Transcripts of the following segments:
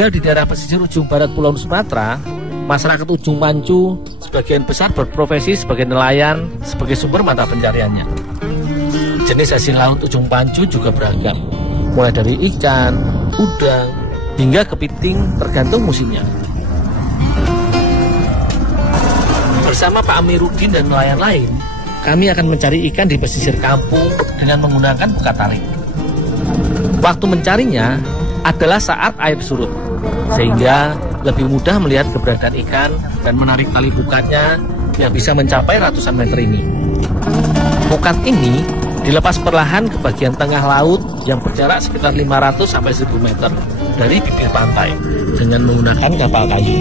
Tinggal di daerah pesisir ujung barat Pulau Sumatera, masyarakat Ujung Pancu sebagian besar berprofesi sebagai nelayan sebagai sumber mata pencariannya. Jenis hasil laut Ujung Pancu juga beragam, mulai dari ikan, udang, hingga kepiting tergantung musimnya. Bersama Pak Amiruddin dan nelayan lain, kami akan mencari ikan di pesisir kampung dengan menggunakan buka tarik. Waktu mencarinya adalah saat air surut, sehingga lebih mudah melihat keberadaan ikan dan menarik tali bukatnya yang bisa mencapai ratusan meter ini. Bukat ini dilepas perlahan ke bagian tengah laut yang berjarak sekitar 500 sampai 1000 meter dari bibir pantai dengan menggunakan kapal kayu.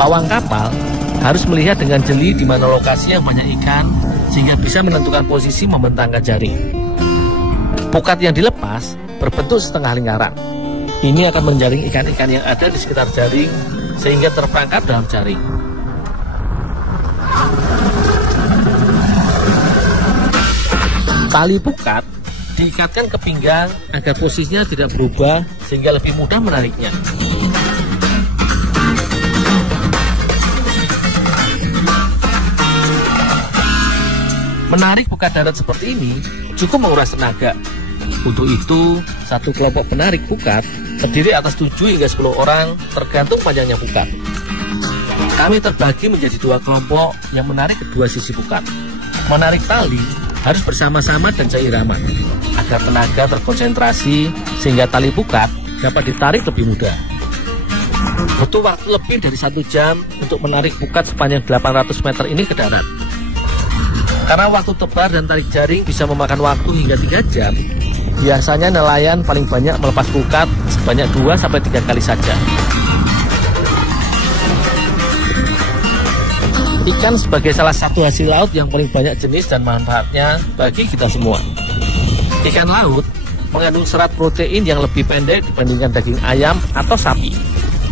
Pawang kapal harus melihat dengan jeli di mana lokasi yang banyak ikan sehingga bisa menentukan posisi membentangkan jaring. Bukat yang dilepas berbentuk setengah lingkaran. Ini akan menjaring ikan-ikan yang ada di sekitar jaring sehingga terperangkap dalam jaring. Tali bukat diikatkan ke pinggang agar posisinya tidak berubah sehingga lebih mudah menariknya. Menarik bukat darat seperti ini cukup menguras tenaga. Untuk itu, satu kelompok penarik bukat terdiri atas 7 hingga 10 orang tergantung panjangnya bukat. Kami terbagi menjadi 2 kelompok yang menarik kedua sisi bukat. Menarik tali harus bersama-sama dan seirama agar tenaga terkonsentrasi sehingga tali bukat dapat ditarik lebih mudah. Butuh waktu lebih dari 1 jam untuk menarik bukat sepanjang 800 meter ini ke darat. Karena waktu tebar dan tarik jaring bisa memakan waktu hingga 3 jam, biasanya nelayan paling banyak melepas bukat sebanyak 2-3 kali saja. Ikan sebagai salah satu hasil laut yang paling banyak jenis dan manfaatnya bagi kita semua. Ikan laut mengandung serat protein yang lebih pendek dibandingkan daging ayam atau sapi,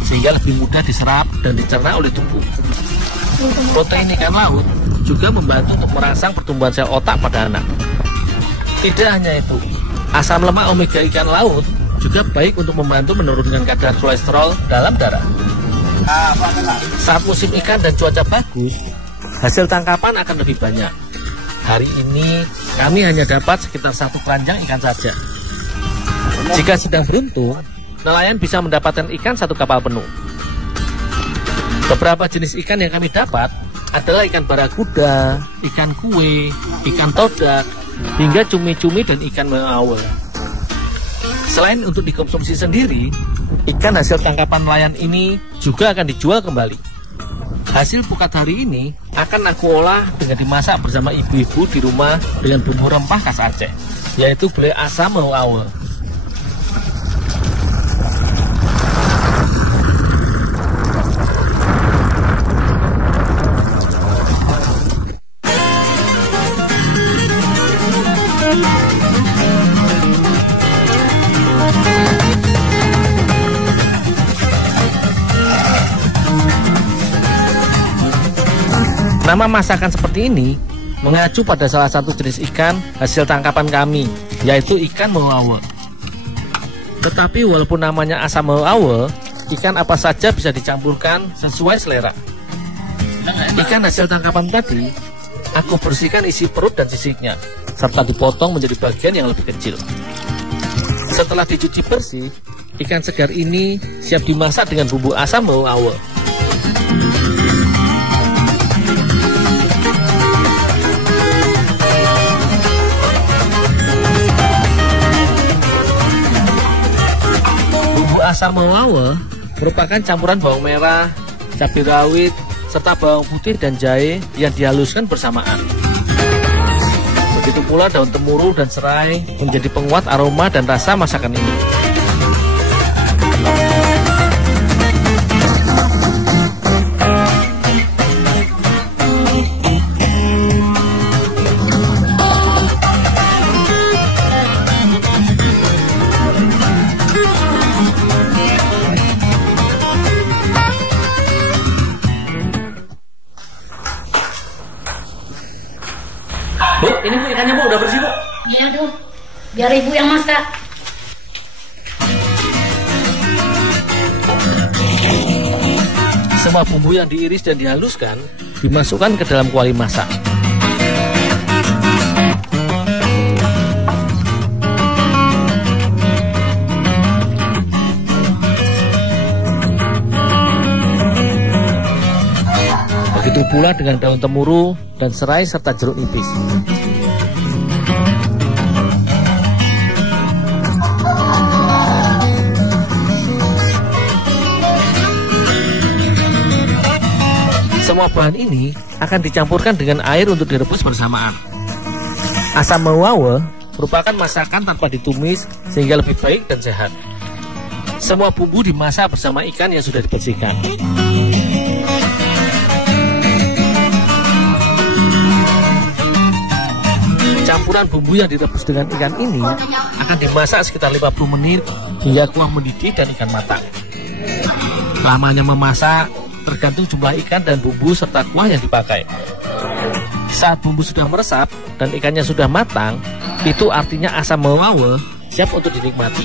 sehingga lebih mudah diserap dan dicerna oleh tubuh. Protein ikan laut juga membantu untuk merangsang pertumbuhan sel otak pada anak. Tidak hanya itu, asam lemak omega ikan laut juga baik untuk membantu menurunkan kadar kolesterol dalam darah. Saat musim ikan dan cuaca bagus, hasil tangkapan akan lebih banyak. Hari ini kami hanya dapat sekitar 1 keranjang ikan saja. Jika sedang beruntung, nelayan bisa mendapatkan ikan 1 kapal penuh. Beberapa jenis ikan yang kami dapat adalah ikan barakuda, ikan kue, ikan todak, hingga cumi-cumi dan ikan meawel. Selain untuk dikonsumsi sendiri, ikan hasil tangkapan nelayan ini juga akan dijual kembali. Hasil bukat hari ini akan aku olah dengan dimasak bersama ibu-ibu di rumah dengan bumbu rempah khas Aceh, yaitu gulai asam meawel. Nama masakan seperti ini mengacu pada salah satu jenis ikan hasil tangkapan kami, yaitu ikan meawel. Tetapi walaupun namanya asam meawel, ikan apa saja bisa dicampurkan sesuai selera. Ikan hasil tangkapan tadi, aku bersihkan isi perut dan sisiknya, serta dipotong menjadi bagian yang lebih kecil. Setelah dicuci bersih, ikan segar ini siap dimasak dengan bumbu asam meawel. Asam meawel merupakan campuran bawang merah, cabai rawit, serta bawang putih dan jahe yang dihaluskan bersamaan. Begitu pula daun temuru dan serai menjadi penguat aroma dan rasa masakan ini. Bu, ini Bu ikannya Bu udah bersih Bu? Iya tuh, biar ibu yang masak. Semua bumbu yang diiris dan dihaluskan dimasukkan ke dalam kuali masak. Begitu pula dengan daun temuru dan serai serta jeruk nipis. Semua bahan ini akan dicampurkan dengan air untuk direbus bersamaan. Asam mewawe merupakan masakan tanpa ditumis sehingga lebih baik dan sehat. Semua bumbu dimasak bersama ikan yang sudah dibersihkan. Campuran bumbu yang direbus dengan ikan ini akan dimasak sekitar 50 menit hingga kuah mendidih dan ikan matang. Lamanya memasak tergantung jumlah ikan dan bumbu serta kuah yang dipakai. Saat bumbu sudah meresap dan ikannya sudah matang, itu artinya asam mewawe siap untuk dinikmati.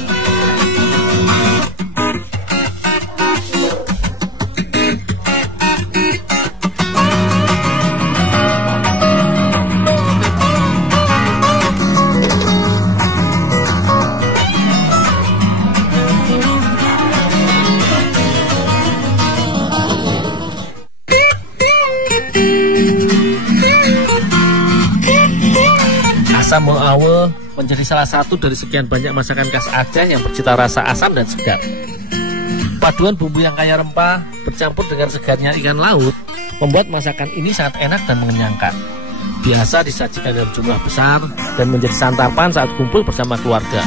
Asam mewawe menjadi salah satu dari sekian banyak masakan khas Aceh yang bercita rasa asam dan segar. Paduan bumbu yang kaya rempah bercampur dengan segarnya ikan laut membuat masakan ini sangat enak dan mengenyangkan. Biasa disajikan dalam jumlah besar dan menjadi santapan saat kumpul bersama keluarga.